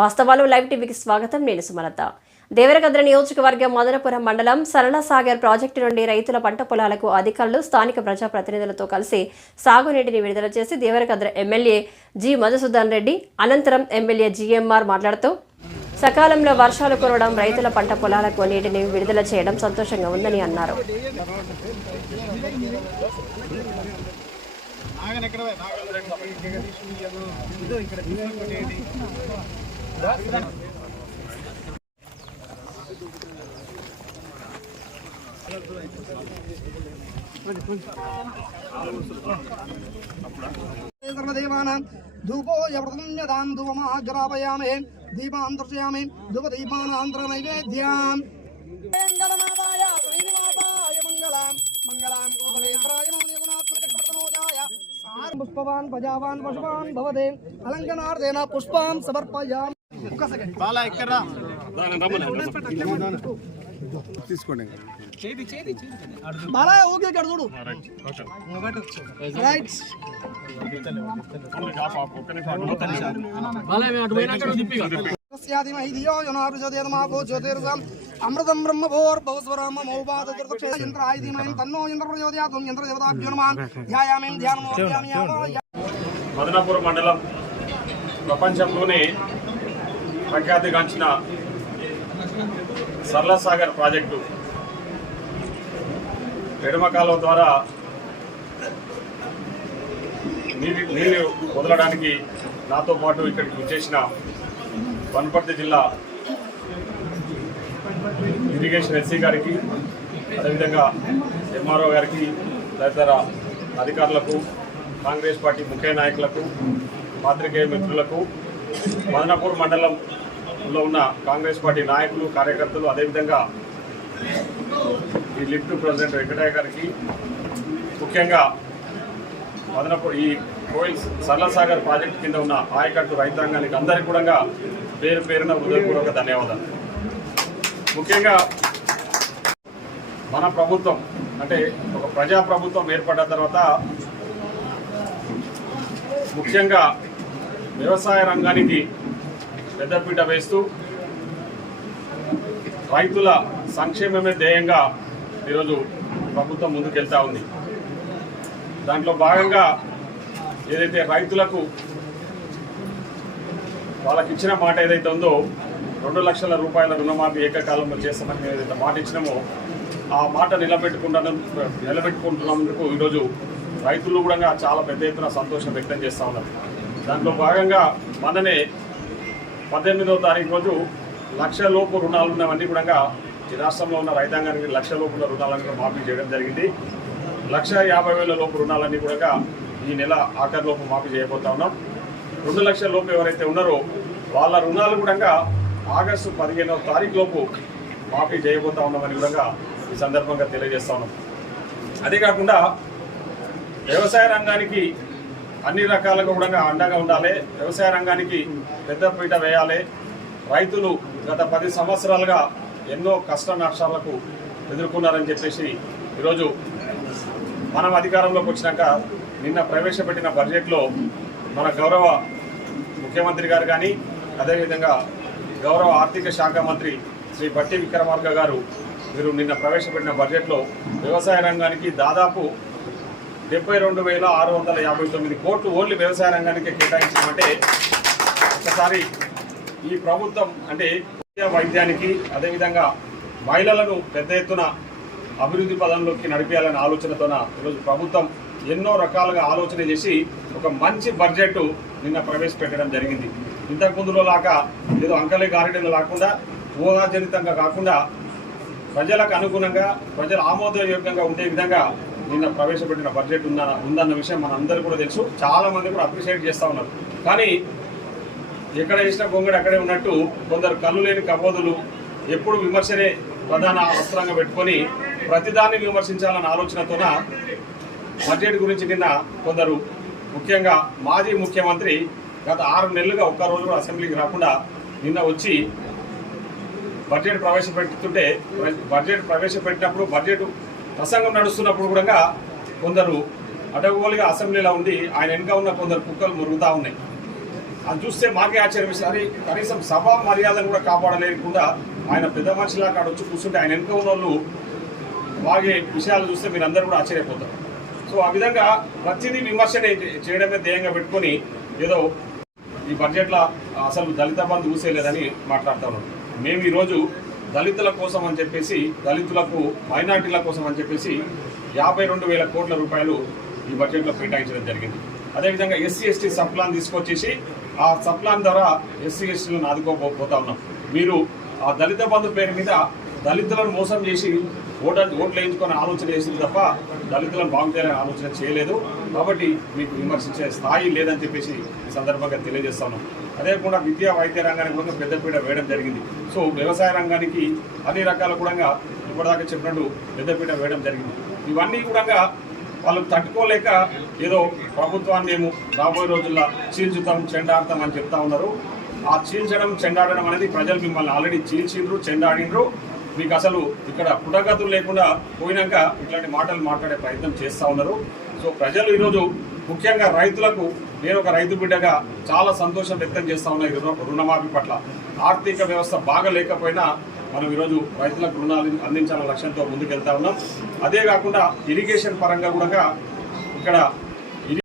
వాస్తవాలు లైవ్ టీవీకి స్వాగతం. నేను సుమలత. దేవరగద్ర నియోజకవర్గం మదనపురం మండలం సరళ సాగర్ ప్రాజెక్టు నుండి రైతుల పంట పొలాలకు అధికారులు స్థానిక ప్రజాప్రతినిధులతో కలిసి సాగునీటిని విడుదల చేసి దేవరగద్ర ఎమ్మెల్యే జి మధుసూదన్ రెడ్డి అనంతరం ఎమ్మెల్యే జిఎంఆర్ మాట్లాడుతూ సకాలంలో వర్షాలు కురవడం రైతుల పంట పొలాలకు నీటిని విడుదల చేయడం సంతోషంగా ఉందని అన్నారు. సర్వదేవానాం ధూపో యవ్రతం ధూపమాగ్రాపయామే దీపాం దర్శయామి ధూపదీపానాంతర నైవేద్యాం మంగళనాథాయ శ్రీనివాసాయ మంగళాం మంగళాం కోసలేంద్రాయ మౌనిగుణాత్మకవర్తనోజాయ పుష్పవాన్ భజావాన్ పశువాన్ భవతే అలంకనార్థేన పుష్పాం సమర్పయామి తీసుకోండి. బాలా ఓకే ఇక్కడ చూడు. రైట్ ధీమహి తన్నో ప్రచోదయాత్ దేవతాభ్యో నమః. ధ్యాయామి మదనాపురం మండలం ప్రపంచంలోనే ప్రఖ్యాతిగాంచిన సరళసాగర్ ప్రాజెక్టు ఎడమ కాలువ ద్వారా నీరు నీరు వదలడానికి నాతో పాటు ఇక్కడికి వచ్చేసిన వనపర్తి జిల్లా ఇరిగేషన్ ఎస్సీ గారికి అదేవిధంగా ఎంఆర్ఓ గారికి తదితర అధికారులకు కాంగ్రెస్ పార్టీ ముఖ్య నాయకులకు పాత్రికేయ మిత్రులకు మదనపూర్ మండలం లో ఉన్న కాంగ్రెస్ పార్టీ నాయకులు కార్యకర్తలు అదేవిధంగా ఈ లిఫ్ట్ ప్రెసిడెంట్ వెంకటయ్య గారికి ముఖ్యంగా మదనపూర్ ఈ కోయిల్ సరళసాగర్ ప్రాజెక్టు కింద ఉన్న ఆయకట్టు రైతాంగానికి అందరికీ కూడా పేరు పేరున హృదయపూర్వక ధన్యవాదాలు. ముఖ్యంగా మన ప్రభుత్వం అంటే ఒక ప్రజా ప్రభుత్వం ఏర్పడ్డ తర్వాత ముఖ్యంగా వ్యవసాయ రంగానికి పెద్దపీట వేస్తూ రైతుల సంక్షేమమే ధ్యేయంగా ఈరోజు ప్రభుత్వం ముందుకెళ్తా ఉంది. దాంట్లో భాగంగా ఏదైతే రైతులకు వాళ్ళకి ఇచ్చిన మాట ఏదైతే ఉందో రెండు లక్షల రూపాయల రుణమాఫీ ఏకకాలంలో చేస్తామని మేము ఏదైతే మాట ఇచ్చినామో ఆ మాట నిలబెట్టుకుంటున్న నిలబెట్టుకుంటున్నందుకు ఈరోజు రైతులు కూడా చాలా పెద్ద ఎత్తున సంతోషం వ్యక్తం చేస్తూ ఉన్నారు. దాంట్లో భాగంగా మననే పద్దెనిమిదవ తారీఖు రోజు లక్ష లోపు రుణాలు ఉన్నవన్నీ కూడా ఈ రాష్ట్రంలో ఉన్న రైతాంగానికి లక్ష లోపు రుణాలను కూడా మాఫీ చేయడం జరిగింది. లక్ష యాభై వేల లోపు రుణాలన్నీ కూడా ఈ నెల ఆఖరిలోపు మాఫీ చేయబోతా ఉన్నాం. రెండు లక్షల లోపు ఎవరైతే ఉన్నారో వాళ్ళ రుణాలు కూడా ఆగస్టు పదిహేనవ తారీఖు లోపు మాఫీ చేయబోతా ఉన్నామని కూడా ఈ సందర్భంగా తెలియజేస్తా ఉన్నాం. అదే కాకుండా వ్యవసాయ రంగానికి అన్ని రకాలుగా కూడా అండగా ఉండాలి. వ్యవసాయ రంగానికి పెద్దపీట వేయాలి. రైతులు గత పది సంవత్సరాలుగా ఎన్నో కష్ట నష్టాలకు ఎదుర్కొన్నారని చెప్పేసి ఈరోజు మనం అధికారంలోకి వచ్చినాక నిన్న ప్రవేశపెట్టిన బడ్జెట్లో మన గౌరవ ముఖ్యమంత్రి గారు కానీ అదేవిధంగా గౌరవ ఆర్థిక శాఖ మంత్రి శ్రీ బట్టి విక్రమార్క గారు మీరు నిన్న ప్రవేశపెట్టిన బడ్జెట్లో వ్యవసాయ రంగానికి దాదాపు డెబ్బై రెండు వేల ఆరు వందల యాభై తొమ్మిది కోట్లు ఓన్లీ వ్యవసాయ రంగానికి కేటాయించామంటే ఒకసారి ఈ ప్రభుత్వం అంటే విద్యా వైద్యానికి అదేవిధంగా మహిళలను పెద్ద ఎత్తున అభివృద్ధి పదంలోకి నడిపేయాలనే ఆలోచనతోన ఈరోజు ప్రభుత్వం ఎన్నో రకాలుగా ఆలోచన చేసి ఒక మంచి బడ్జెట్ నిన్న ప్రవేశపెట్టడం జరిగింది. ఇంతకు ముందులో లాగా ఏదో అంకలే గారిడీలు లేకుండా ఊహాజనితంగా కాకుండా ప్రజలకు అనుగుణంగా ప్రజల ఆమోదయోగ్యంగా ఉండే విధంగా నిన్న ప్రవేశపెట్టిన బడ్జెట్ ఉందా ఉందన్న విషయం మన కూడా తెలుసు. చాలా మంది కూడా అప్రిషియేట్ చేస్తూ ఉన్నారు. కానీ ఎక్కడ వేసిన గొంగడు అక్కడే ఉన్నట్టు కొందరు కళ్ళు లేని కబోదులు ఎప్పుడు విమర్శనే ప్రధాన వస్త్రంగా పెట్టుకొని ప్రతిదాన్ని విమర్శించాలన్న ఆలోచనతోన బడ్జెట్ గురించి నిన్న కొందరు ముఖ్యంగా మాజీ ముఖ్యమంత్రి గత ఆరు నెలలుగా ఒక్క రోజు కూడా అసెంబ్లీకి రాకుండా నిన్న వచ్చి బడ్జెట్ ప్రవేశపెడుతుంటే బడ్జెట్ ప్రవేశపెట్టినప్పుడు బడ్జెట్ ప్రసంగం నడుస్తున్నప్పుడు కూడా కొందరు అడగోలుగా అసెంబ్లీలో ఉండి ఆయన వెనుక ఉన్న కొందరు కుక్కలు మురుగుతూ ఉన్నాయి. అది చూస్తే మాకే ఆశ్చర్యం వేసింది. కనీసం సభా మర్యాదను కూడా కాపాడలేకుండా ఆయన పెద్ద మనిషిలా అక్కడ వచ్చి కూర్చుంటే ఆయన వెనుక ఉన్న వాళ్ళు వాగే విషయాలు చూస్తే మీరు అందరూ కూడా ఆశ్చర్యపోతారు. సో ఆ విధంగా ప్రతిదీ విమర్శనే చేయడమే ధ్యేయంగా పెట్టుకొని ఏదో ఈ బడ్జెట్లో అసలు దళిత బంధు చూసేయలేదని మాట్లాడుతూ ఉన్నాం. మేము ఈరోజు దళితుల కోసం అని చెప్పేసి దళితులకు మైనార్టీల కోసం అని చెప్పేసి యాభై రెండు వేల కోట్ల రూపాయలు ఈ బడ్జెట్లో కేటాయించడం జరిగింది. అదేవిధంగా ఎస్సీ ఎస్టీ సప్లాన్ తీసుకొచ్చేసి ఆ సప్లాన్ ద్వారా ఎస్సీ ఎస్టీలను ఆదుకోకపోతా ఉన్నాం మీరు ఆ దళిత బంధు పేరు మీద దళితులను మోసం చేసి ఓటర్ ఓట్లు వేయించుకొని ఆలోచన చేసింది తప్ప దళితులను బాగు చేయాలని ఆలోచన చేయలేదు. కాబట్టి మీకు విమర్శించే స్థాయి లేదని చెప్పేసి ఈ సందర్భంగా తెలియజేస్తాను. అదే కూడా విద్యా వైద్య రంగానికి కూడా పెద్దపీట వేయడం జరిగింది. సో వ్యవసాయ రంగానికి అన్ని రకాల కూడా ఇప్పటిదాకా చెప్పినట్టు పెద్దపీట వేయడం జరిగింది. ఇవన్నీ కూడా వాళ్ళు తట్టుకోలేక ఏదో ప్రభుత్వాన్ని మేము రాబోయే రోజుల్లో చీల్చుతాం చెండాడతాం అని చెప్తా ఉన్నారు. ఆ చీల్చడం చెండాడడం అనేది ప్రజలు మిమ్మల్ని ఆల్రెడీ చీల్చిండ్రు చెండాడిండ్రు. మీకు అసలు ఇక్కడ పుటగతులు లేకుండా పోయినాక ఇట్లాంటి మాటలు మాట్లాడే ప్రయత్నం చేస్తూ ఉన్నారు. సో ప్రజలు ఈరోజు ముఖ్యంగా రైతులకు నేను ఒక రైతు బిడ్డగా చాలా సంతోషం వ్యక్తం చేస్తా ఉన్నాయి ఈ రుణమాఫీ పట్ల. ఆర్థిక వ్యవస్థ బాగా లేకపోయినా మనం ఈరోజు రైతులకు రుణాలు అందించాలన్న లక్ష్యంతో ముందుకెళ్తా ఉన్నాం. అదే కాకుండా ఇరిగేషన్ పరంగా కూడా ఇక్కడ